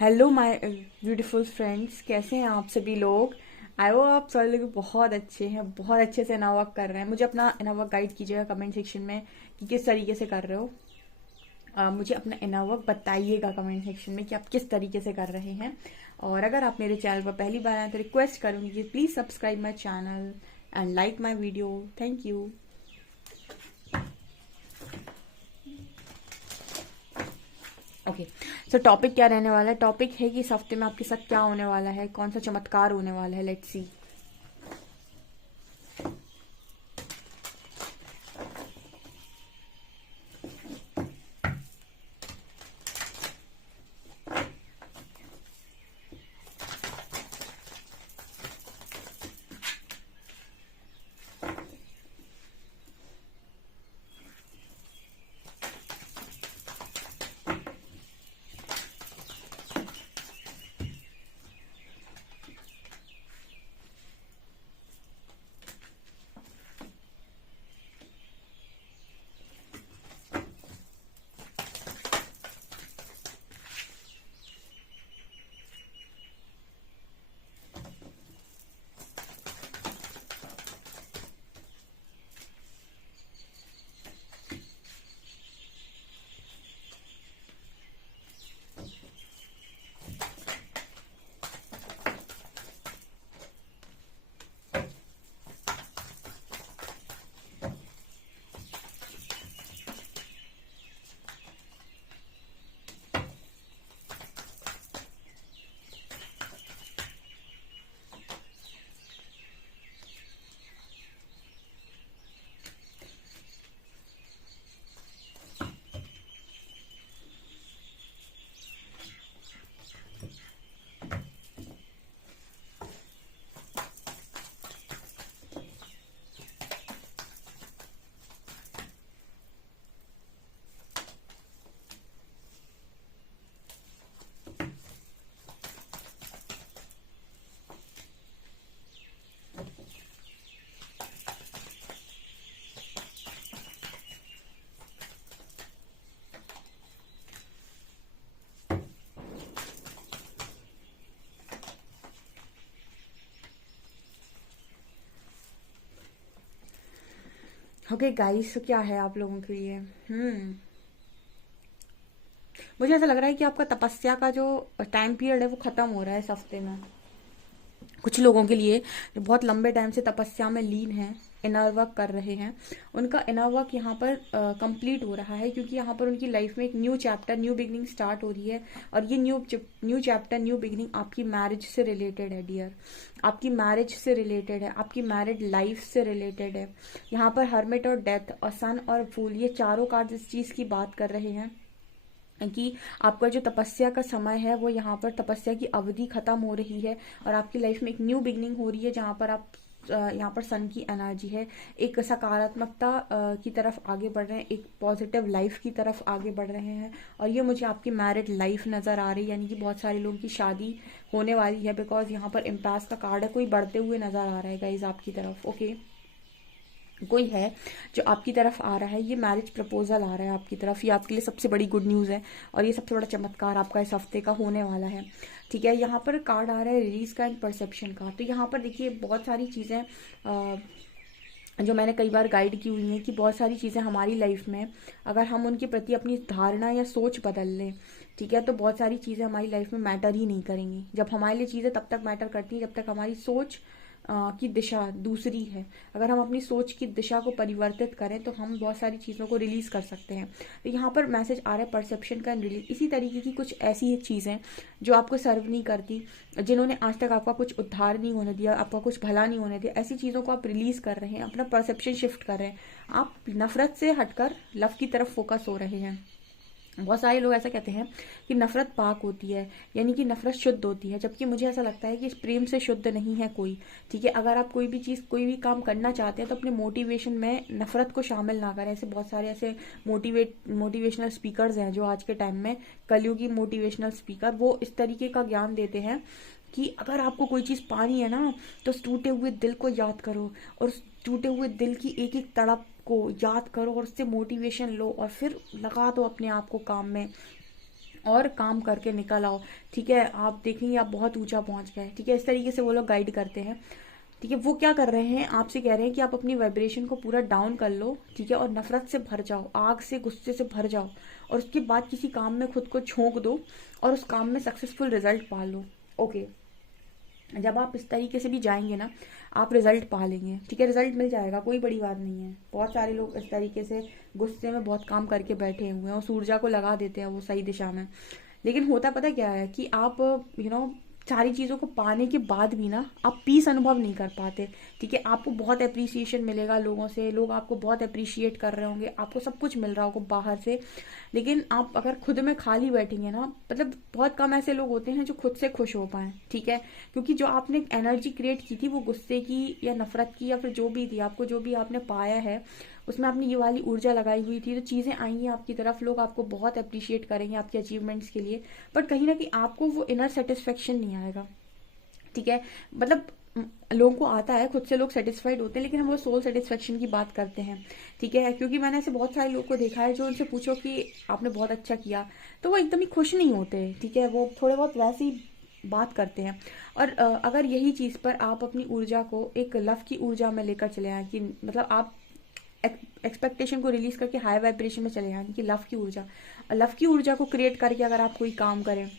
Hello my beautiful friends, कैसे हैं आप सभी लोग। आई वो आप सभी लोग बहुत अच्छे हैं, बहुत अच्छे से इनॉल वर्क कर रहे हैं। मुझे अपना इनॉल वर्क गाइड कीजिएगा कमेंट सेक्शन में कि किस तरीके से कर रहे हो। मुझे अपना इनॉल वर्क बताइएगा कमेंट सेक्शन में कि आप किस तरीके से कर रहे हैं। और अगर आप मेरे चैनल पर पहली बार आए तो रिक्वेस्ट करूँगी कि please subscribe my channel and like my video. Thank you. Okay, so topic क्या रहने वाला है। टॉपिक है कि इस हफ्ते में आपके साथ क्या होने वाला है, कौन सा चमत्कार होने वाला है। Let's see. ओके गाइस, तो क्या है आप लोगों के लिए। मुझे ऐसा लग रहा है कि आपका तपस्या का जो टाइम पीरियड है वो खत्म हो रहा है इस हफ्ते में। कुछ लोगों के लिए जो बहुत लंबे टाइम से तपस्या में लीन हैं, इनर वर्क कर रहे हैं, उनका इनर वर्क यहाँ पर कंप्लीट हो रहा है, क्योंकि यहाँ पर उनकी लाइफ में एक new chapter, new beginning start हो रही है। और ये न्यू चैप्टर, न्यू बिगनिंग आपकी मैरिज से रिलेटेड है डियर। आपकी मैरिज से रिलेटेड है, आपकी मैरिड लाइफ से रिलेटेड है। यहाँ पर हर्मिट और डेथ और सन और फूल, ये चारों कार्ड इस चीज़ की बात कर रहे हैं कि आपका जो तपस्या का समय है वो यहाँ पर तपस्या की अवधि खत्म हो रही है और आपकी लाइफ में एक न्यू बिगनिंग हो रही है, जहाँ पर आप यहाँ पर सन की एनर्जी है, एक सकारात्मकता की तरफ आगे बढ़ रहे हैं, एक पॉजिटिव लाइफ की तरफ आगे बढ़ रहे हैं। और ये मुझे आपकी मैरिड लाइफ नज़र आ रही है, यानी कि बहुत सारे लोगों की शादी होने वाली है, बिकॉज यहाँ पर इम्पास का कार्ड है, कोई बढ़ते हुए नज़र आ रहा है गाइज आपकी तरफ। ओके, कोई है जो आपकी तरफ आ रहा है, ये मैरिज प्रपोजल आ रहा है आपकी तरफ, ये आपके लिए सबसे बड़ी गुड न्यूज़ है और ये सबसे बड़ा चमत्कार आपका इस हफ्ते का होने वाला है। ठीक है, यहाँ पर कार्ड आ रहा है रिलीज का एंड परसेप्शन का। तो यहाँ पर देखिए बहुत सारी चीज़ें जो मैंने कई बार गाइड की हुई हैं कि बहुत सारी चीज़ें हमारी लाइफ में अगर हम उनके प्रति अपनी धारणा या सोच बदल लें, ठीक है, तो बहुत सारी चीज़ें हमारी लाइफ में मैटर ही नहीं करेंगी। जब हमारे लिए चीज़ें तब तक मैटर करती हैं जब तक हमारी सोच की दिशा दूसरी है। अगर हम अपनी सोच की दिशा को परिवर्तित करें तो हम बहुत सारी चीज़ों को रिलीज कर सकते हैं। तो यहाँ पर मैसेज आ रहा है परसेप्शन का रिलीज। इसी तरीके की कुछ ऐसी चीज़ें जो आपको सर्व नहीं करती, जिन्होंने आज तक आपका कुछ उद्धार नहीं होने दिया, आपका कुछ भला नहीं होने दिया, ऐसी चीज़ों को आप रिलीज कर रहे हैं, अपना परसेप्शन शिफ्ट कर रहे हैं। आप नफरत से हटकर लव की तरफ फोकस हो रहे हैं। बहुत सारे लोग ऐसा कहते हैं कि नफरत पाक होती है, यानी कि नफरत शुद्ध होती है, जबकि मुझे ऐसा लगता है कि इस प्रेम से शुद्ध नहीं है कोई। ठीक है, अगर आप कोई भी चीज़, कोई भी काम करना चाहते हैं तो अपने मोटिवेशन में नफरत को शामिल ना करें। ऐसे बहुत सारे ऐसे मोटिवेशनल स्पीकर्स हैं जो आज के टाइम में, कलयुगी मोटिवेशनल स्पीकर, वो इस तरीके का ज्ञान देते हैं कि अगर आपको कोई चीज़ पानी है ना, तो उस टूटे हुए दिल को याद करो और उस टूटे हुए दिल की एक एक तड़प को याद करो और उससे मोटिवेशन लो और फिर लगा दो अपने आप को काम में। और काम करके निकल आओ। ठीक है, आप देखेंगे आप बहुत ऊंचा पहुंच गए। ठीक है, इस तरीके से वो लोग गाइड करते हैं। ठीक है, वो क्या कर रहे हैं, आपसे कह रहे हैं कि आप अपनी वाइब्रेशन को पूरा डाउन कर लो। ठीक है, और नफरत से भर जाओ, आग से, गुस्से से भर जाओ, और उसके बाद किसी काम में खुद को झोंक दो और उस काम में सक्सेसफुल रिजल्ट पा लो। ओके, जब आप इस तरीके से भी जाएंगे ना, आप रिजल्ट पा लेंगे। ठीक है, रिजल्ट मिल जाएगा, कोई बड़ी बात नहीं है। बहुत सारे लोग इस तरीके से गुस्से में बहुत काम करके बैठे हुए हैं, उस ऊर्जा को लगा देते हैं वो सही दिशा में। लेकिन होता पता क्या है कि आप सारी चीज़ों को पाने के बाद भी ना आप पीस अनुभव नहीं कर पाते। ठीक है, आपको बहुत अप्रिसिएशन मिलेगा लोगों से, लोग आपको बहुत अप्रिशिएट कर रहे होंगे, आपको सब कुछ मिल रहा होगा बाहर से, लेकिन आप अगर खुद में खाली बैठेंगे ना, मतलब बहुत कम ऐसे लोग होते हैं जो खुद से खुश हो पाए। ठीक है, क्योंकि जो आपने एनर्जी क्रिएट की थी वो गुस्से की या नफरत की या फिर जो भी थी, आपको जो भी आपने पाया है उसमें आपने ये वाली ऊर्जा लगाई हुई थी, तो चीज़ें आएंगी आपकी तरफ, लोग आपको बहुत अप्रिशिएट करेंगे आपके अचीवमेंट्स के लिए, बट कहीं ना कहीं आपको वो इनर सेटिस्फेक्शन नहीं आएगा। ठीक है, मतलब लोगों को आता है, खुद से लोग सेटिस्फाइड होते हैं, लेकिन हम वो सोल सेटिस्फेक्शन की बात करते हैं। ठीक है, क्योंकि मैंने ऐसे बहुत सारे लोग को देखा है जो उनसे पूछो कि आपने बहुत अच्छा किया, तो वो एकदम ही खुश नहीं होते। ठीक है, वो थोड़े बहुत वैसे ही बात करते हैं। और अगर यही चीज़ पर आप अपनी ऊर्जा को एक लव की ऊर्जा में लेकर चले आए, कि मतलब आप एक्सपेक्टेशन को रिलीज करके हाई वाइब्रेशन में चले जाएं, कि लव की ऊर्जा, लव की ऊर्जा को क्रिएट करके अगर आप कोई काम करें,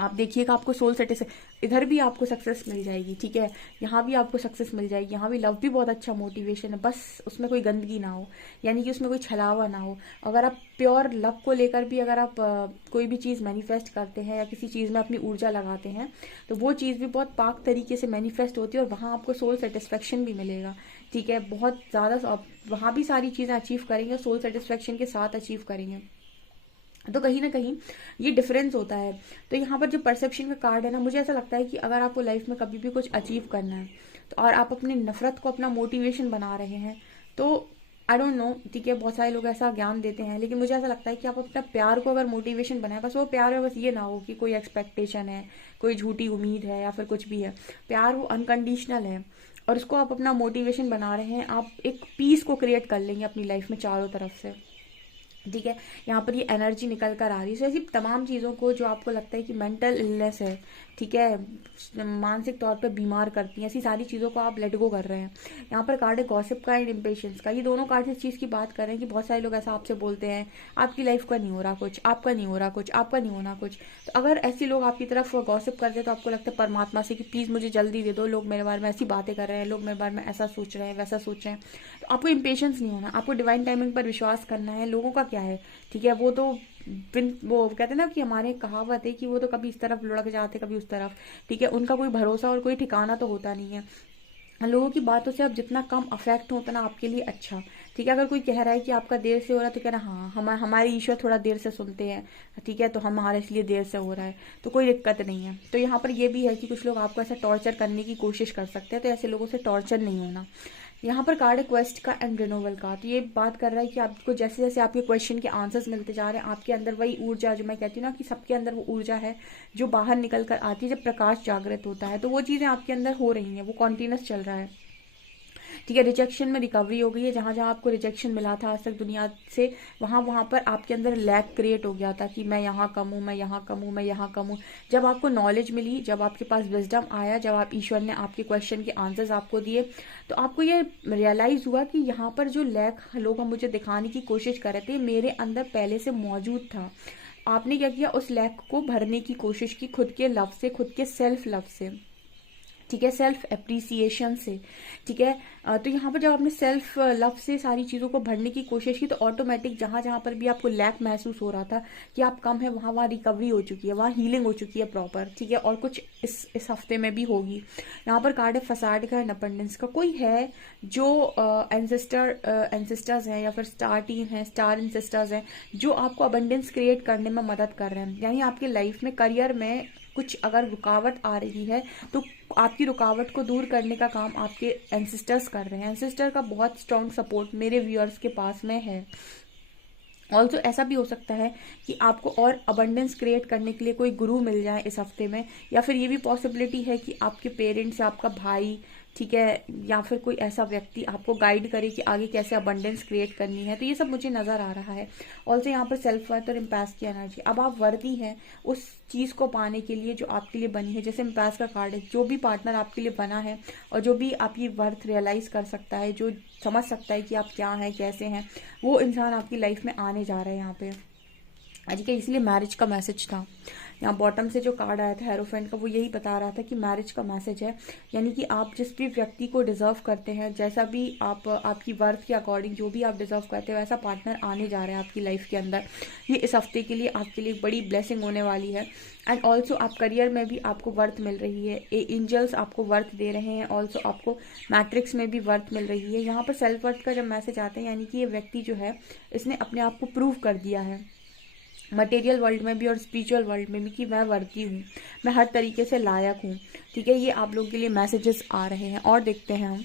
आप देखिएगा आपको सोल सेटिस्फेक्शन, इधर भी आपको सक्सेस मिल जाएगी। ठीक है, यहाँ भी आपको सक्सेस मिल जाएगी, यहाँ भी लव भी बहुत अच्छा मोटिवेशन है, बस उसमें कोई गंदगी ना हो, यानी कि उसमें कोई छलावा ना हो। अगर आप प्योर लव को लेकर भी अगर आप कोई भी चीज़ मैनिफेस्ट करते हैं या किसी चीज़ में अपनी ऊर्जा लगाते हैं, तो वो चीज़ भी बहुत पाक तरीके से मैनिफेस्ट होती है और वहाँ आपको सोल सेटिस्फेक्शन भी मिलेगा। ठीक है, बहुत ज़्यादा वहाँ भी सारी चीज़ें अचीव करेंगे, सोल सेटिस्फेक्शन के साथ अचीव करेंगे। तो कहीं ना कहीं ये डिफरेंस होता है। तो यहाँ पर जो परसेप्शन का कार्ड है ना, मुझे ऐसा लगता है कि अगर आपको लाइफ में कभी भी कुछ अचीव करना है, तो और आप अपनी नफरत को अपना मोटिवेशन बना रहे हैं, तो आई डोंट नो। ठीक है, बहुत सारे लोग ऐसा ज्ञान देते हैं, लेकिन मुझे ऐसा लगता है कि आप अपना प्यार को अगर मोटिवेशन बनाए, बस वो प्यार है, बस ये ना हो कि कोई एक्सपेक्टेशन है, कोई झूठी उम्मीद है या फिर कुछ भी है। प्यार वो अनकंडीशनल है, और उसको आप अपना मोटिवेशन बना रहे हैं, आप एक पीस को क्रिएट कर लेंगे अपनी लाइफ में चारों तरफ से। ठीक है, यहाँ पर ये एनर्जी निकल कर आ रही है। तो ऐसी तमाम चीज़ों को जो आपको लगता है कि मेंटल इलनेस है, ठीक है, मानसिक तौर पे बीमार करती हैं, ऐसी सारी चीज़ों को आप लेट गो कर रहे हैं। यहाँ पर कार्ड है गॉसिप का एंड इम्पेशंस का। ये दोनों कार्ड इस चीज़ की बात कर रहे हैं कि बहुत सारे लोग ऐसा आपसे बोलते हैं, आपकी लाइफ का नहीं हो रहा कुछ, आपका नहीं हो रहा कुछ, आपका नहीं होना कुछ। तो अगर ऐसे लोग आपकी तरफ गॉसिप करते हैं, तो आपको लगता है परमात्मा से कि प्लीज़ मुझे जल्दी दे दो, लोग मेरे बारे में ऐसी बातें कर रहे हैं, लोग मेरे बारे में ऐसा सोच रहे हैं, वैसा सोच रहे हैं। तो आपको इम्पेशंस नहीं होना, आपको डिवाइन टाइमिंग पर विश्वास करना है। लोगों का क्या है, ठीक है, वो तो वो कहते हैं ना कि हमारे कहावत है कि वो तो कभी इस तरफ लुढ़क जाते कभी उस तरफ। ठीक है, उनका कोई भरोसा और कोई ठिकाना तो होता नहीं है। लोगों की बातों से आप जितना कम अफेक्ट होता ना आपके लिए अच्छा। ठीक है, अगर कोई कह रहा है कि आपका देर से हो रहा है, तो कहना हाँ हमारे ईश्वर थोड़ा देर से सुनते हैं। ठीक है, तो हमारा इसलिए देर से हो रहा है, तो कोई दिक्कत नहीं है। तो यहाँ पर ये भी है कि कुछ लोग आपको ऐसा टॉर्चर करने की कोशिश कर सकते हैं, तो ऐसे लोगों से टॉर्चर नहीं होना। यहाँ पर कार्ड है क्वेस्ट का एंड रिनोवल का। तो ये बात कर रहा है कि आपको जैसे जैसे आपके क्वेश्चन के आंसर्स मिलते जा रहे हैं, आपके अंदर वही ऊर्जा, जो मैं कहती हूँ ना कि सबके अंदर वो ऊर्जा है जो बाहर निकल कर आती है जब प्रकाश जागृत होता है, तो वो चीज़ें आपके अंदर हो रही हैं, वो कॉन्टिन्यूस चल रहा है। ठीक है, रिजेक्शन में रिकवरी हो गई है। जहाँ जहाँ आपको रिजेक्शन मिला था आज तक दुनिया से, वहाँ वहाँ पर आपके अंदर लैक क्रिएट हो गया था कि मैं यहाँ कम हूँ, मैं यहाँ कम हूँ, मैं यहाँ कम हूँ। जब आपको नॉलेज मिली, जब आपके पास विजडम आया, जब आप ईश्वर ने आपके क्वेश्चन के आंसर्स आपको दिए, तो आपको ये रियलाइज हुआ कि यहाँ पर जो लैक लोग मुझे दिखाने की कोशिश कर रहे थे, मेरे अंदर पहले से मौजूद था। आपने क्या किया, उस लैक को भरने की कोशिश की खुद के लव से, खुद के सेल्फ लव से। ठीक है, सेल्फ एप्रिसिएशन से। ठीक है, तो यहाँ पर जब आपने सेल्फ लव से सारी चीज़ों को भरने की कोशिश की, तो ऑटोमेटिक जहाँ जहाँ पर भी आपको लैक महसूस हो रहा था कि आप कम है, वहाँ वहाँ रिकवरी हो चुकी है, वहाँ हीलिंग हो चुकी है प्रॉपर। ठीक है, और कुछ इस हफ्ते में भी होगी। यहाँ पर कार्ड है फसाड का एंड अबंडेंस का। कोई है जो एंसेस्टर्स हैं या फिर स्टार टीम है, स्टार एंसेस्टर्स हैं, जो आपको अबंडेंस क्रिएट करने में मदद कर रहे हैं। यानी आपकी लाइफ में, करियर में कुछ अगर रुकावट आ रही है, तो आपकी रुकावट को दूर करने का काम आपके एंसेस्टर्स कर रहे हैं। एंसेस्टर का बहुत स्ट्रॉन्ग सपोर्ट मेरे व्यूअर्स के पास में है। ऑल्सो ऐसा भी हो सकता है कि आपको और अबंडेंस क्रिएट करने के लिए कोई गुरु मिल जाए इस हफ्ते में, या फिर ये भी पॉसिबिलिटी है कि आपके पेरेंट्स या आपका भाई ठीक है, या फिर कोई ऐसा व्यक्ति आपको गाइड करे कि आगे कैसे अबंडेंस क्रिएट करनी है, तो ये सब मुझे नजर आ रहा है। ऑल्सो यहाँ पर सेल्फ वर्थ और इम्पैस की एनर्जी, अब आप वर्दी हैं उस चीज को पाने के लिए जो आपके लिए बनी है। जैसे इम्पैस का कार्ड है, जो भी पार्टनर आपके लिए बना है और जो भी आपकी वर्थ रियलाइज कर सकता है, जो समझ सकता है कि आप क्या हैं कैसे हैं, वो इंसान आपकी लाइफ में आने जा रहा है यहाँ पे। ठीक है, इसलिए मैरिज का मैसेज था। यहाँ बॉटम से जो कार्ड आया था हेरोफेंट का, वो यही बता रहा था कि मैरिज का मैसेज है, यानी कि आप जिस भी व्यक्ति को डिजर्व करते हैं, जैसा भी आप आपकी वर्थ के अकॉर्डिंग जो भी आप डिजर्व करते हो, वैसा पार्टनर आने जा रहा है आपकी लाइफ के अंदर। ये इस हफ्ते के लिए आपके लिए बड़ी ब्लेसिंग होने वाली है। एंड ऑल्सो आप करियर में भी आपको वर्थ मिल रही है, एंजल्स आपको वर्थ दे रहे हैं। ऑल्सो आपको मैट्रिक्स में भी वर्थ मिल रही है। यहाँ पर सेल्फ वर्थ का जब मैसेज आता है, यानी कि ये व्यक्ति जो है इसने अपने आप को प्रूव कर दिया है मटेरियल वर्ल्ड में भी और स्पिरिचुअल वर्ल्ड में भी कि मैं वर्दी हूँ, मैं हर तरीके से लायक हूँ। ठीक है, ये आप लोगों के लिए मैसेजेस आ रहे हैं। और देखते हैं हम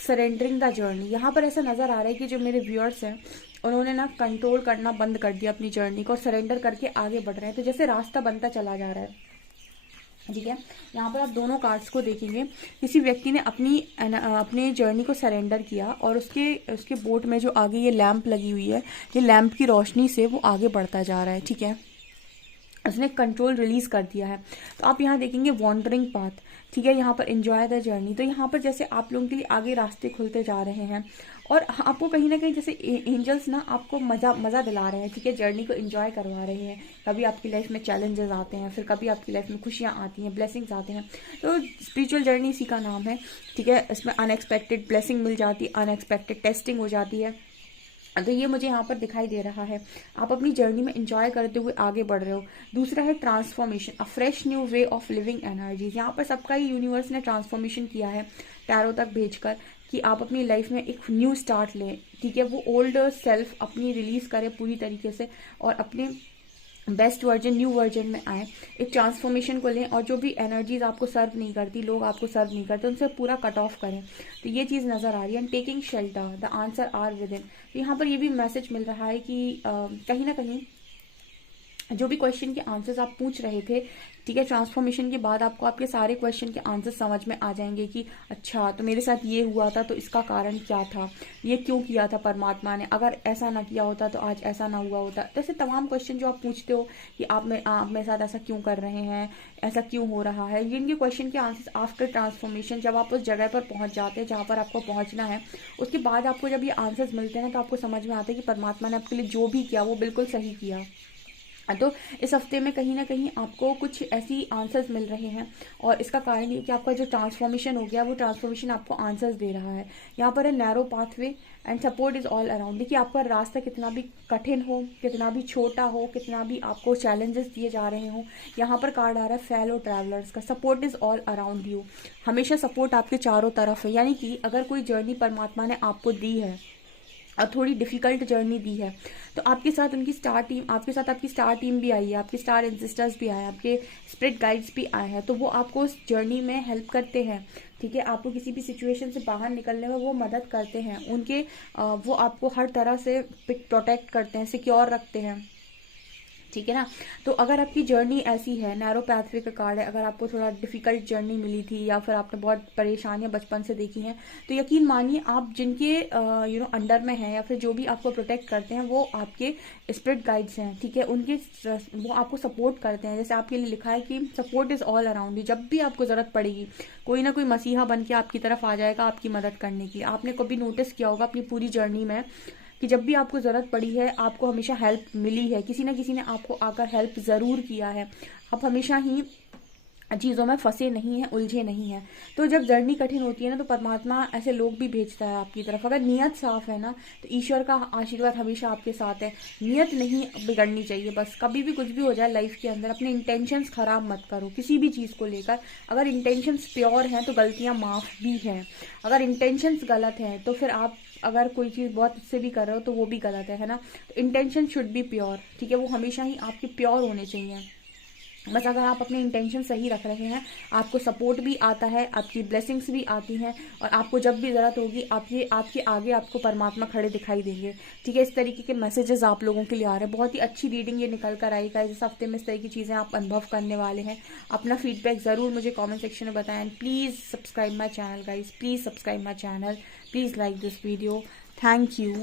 सरेंडरिंग द जर्नी। यहाँ पर ऐसा नजर आ रहा है कि जो मेरे व्यूअर्स हैं उन्होंने ना कंट्रोल करना बंद कर दिया अपनी जर्नी को और सरेंडर करके आगे बढ़ रहे हैं। तो जैसे रास्ता बनता चला जा रहा है। ठीक है, यहाँ पर आप दोनों कार्ड्स को देखेंगे, किसी व्यक्ति ने अपनी जर्नी को सरेंडर किया और उसके बोट में जो आगे ये लैंप लगी हुई है, ये लैंप की रोशनी से वो आगे बढ़ता जा रहा है। ठीक है, उसने कंट्रोल रिलीज कर दिया है। तो आप यहाँ देखेंगे वॉन्डरिंग पाथ। ठीक है, यहाँ पर एंजॉय द जर्नी। तो यहाँ पर जैसे आप लोगों के लिए आगे रास्ते खुलते जा रहे हैं और आपको कहीं ना कहीं जैसे एंजल्स ना आपको मजा दिला रहे हैं। ठीक है, जर्नी को एंजॉय करवा रहे हैं। कभी आपकी लाइफ में चैलेंजेस आते हैं, फिर कभी आपकी लाइफ में खुशियाँ आती हैं, ब्लेसिंग्स आते हैं। तो स्पिरिचुअल जर्नी इसी का नाम है। ठीक है, इसमें अनएक्सपेक्टेड ब्लेसिंग मिल जाती है, अनएक्सपेक्टेड टेस्टिंग हो जाती है। तो ये मुझे यहाँ पर दिखाई दे रहा है, आप अपनी जर्नी में एंजॉय करते हुए आगे बढ़ रहे हो। दूसरा है transformation, a fresh new way of living energies. यहाँ पर सबका ही यूनिवर्स ने ट्रांसफॉर्मेशन किया है टैरो तक भेजकर कि आप अपनी लाइफ में एक न्यू स्टार्ट लें। ठीक है, वो ओल्ड सेल्फ अपनी रिलीज करें पूरी तरीके से और अपने बेस्ट वर्जन न्यू वर्जन में आए, एक ट्रांसफॉर्मेशन को लें और जो भी एनर्जीज आपको सर्व नहीं करती, लोग आपको सर्व नहीं करते, उनसे पूरा कट ऑफ करें। तो ये चीज़ नज़र आ रही है। And taking shelter, the answer are within. तो यहाँ पर ये भी मैसेज मिल रहा है कि कहीं ना कहीं जो भी क्वेश्चन के आंसर्स आप पूछ रहे थे, ठीक है, ट्रांसफॉर्मेशन के बाद आपको आपके सारे क्वेश्चन के आंसर समझ में आ जाएंगे कि अच्छा तो मेरे साथ ये हुआ था, तो इसका कारण क्या था, ये क्यों किया था परमात्मा ने, अगर ऐसा ना किया होता तो आज ऐसा ना हुआ होता। जैसे तमाम क्वेश्चन जो आप पूछते हो कि आप मेरे साथ ऐसा क्यों कर रहे हैं, ऐसा क्यों हो रहा है, ये इनके क्वेश्चन के आंसर्स आफ्टर ट्रांसफॉर्मेशन, जब आप उस जगह पर पहुंच जाते हैं जहाँ पर आपको पहुंचना है, उसके बाद आपको जब ये आंसर्स मिलते हैं तो आपको समझ में आता है कि परमात्मा ने आपके लिए जो भी किया वो बिल्कुल सही किया। तो इस हफ्ते में कहीं ना कहीं आपको कुछ ऐसी आंसर्स मिल रहे हैं और इसका कारण ये कि आपका जो ट्रांसफॉर्मेशन हो गया वो ट्रांसफॉर्मेशन आपको आंसर्स दे रहा है। यहाँ पर है narrow pathway and support is all around. देखिए, आपका रास्ता कितना भी कठिन हो, कितना भी छोटा हो, कितना भी आपको चैलेंजेस दिए जा रहे हो, यहाँ पर कार्ड आ रहा है फेलो ट्रैवलर्स का, support is all around you. हमेशा सपोर्ट आपके चारों तरफ है। यानी कि अगर कोई जर्नी परमात्मा ने आपको दी है और थोड़ी डिफिकल्ट जर्नी दी है, तो आपके साथ उनकी स्टार टीम, आपके साथ आपकी स्टार टीम भी आई है, आपके स्टार एंसेस्टर्स भी आए, आपके स्पिरिट गाइड्स भी आए हैं। तो वो आपको उस जर्नी में हेल्प करते हैं। ठीक है, आपको किसी भी सिचुएशन से बाहर निकलने में वो मदद करते हैं। वो आपको हर तरह से प्रोटेक्ट करते हैं, सिक्योर रखते हैं। ठीक है ना। तो अगर आपकी जर्नी ऐसी है, नैरो पैथवे का कार्ड है, अगर आपको थोड़ा डिफिकल्ट जर्नी मिली थी या फिर आपने बहुत परेशानियां बचपन से देखी हैं, तो यकीन मानिए आप जिनके अंडर में हैं या फिर जो भी आपको प्रोटेक्ट करते हैं वो आपके स्पिरिट गाइड्स हैं, ठीक है। उनके वो आपको सपोर्ट करते हैं। जैसे आपके लिए लिखा है कि support is all around you. जब भी आपको जरूरत पड़ेगी कोई ना कोई मसीहा बन के आपकी तरफ आ जाएगा आपकी मदद करने की। आपने कभी नोटिस किया होगा अपनी पूरी जर्नी में कि जब भी आपको ज़रूरत पड़ी है आपको हमेशा हेल्प मिली है, किसी ना किसी ने आपको आकर हेल्प ज़रूर किया है। आप हमेशा ही चीज़ों में फंसे नहीं हैं, उलझे नहीं हैं। तो जब जर्नी कठिन होती है ना तो परमात्मा ऐसे लोग भी भेजता है आपकी तरफ। अगर नियत साफ है ना तो ईश्वर का आशीर्वाद हमेशा आपके साथ है। नियत नहीं बिगड़नी चाहिए। बस कभी भी कुछ भी हो जाए लाइफ के अंदर अपने इंटेंशंस खराब मत करो किसी भी चीज़ को लेकर। अगर इंटेंशंस प्योर हैं तो गलतियाँ माफ़ भी हैं। अगर इंटेंशंस गलत हैं तो फिर आप अगर कोई चीज़ बहुत उससे भी कर रहे हो तो वो भी गलत है ना। तो इंटेंशन शुड बी प्योर, ठीक है। वो हमेशा ही आपके प्योर होने चाहिए। बस अगर आप अपने इंटेंशन सही रख रहे हैं आपको सपोर्ट भी आता है, आपकी ब्लेसिंग्स भी आती हैं और आपको जब भी ज़रूरत होगी आपके आगे आपको परमात्मा खड़े दिखाई देंगे, ठीक है। इस तरीके के मैसेजेस आप लोगों के लिए आ रहे हैं। बहुत ही अच्छी रीडिंग ये निकल कर आएगा। इस हफ्ते में इस तरह की चीज़ें आप अनुभव करने वाले हैं। अपना फीडबैक ज़रूर मुझे कॉमेंट सेक्शन में बताएं। Please subscribe my channel guys, please subscribe my channel, please like this video. Thank you.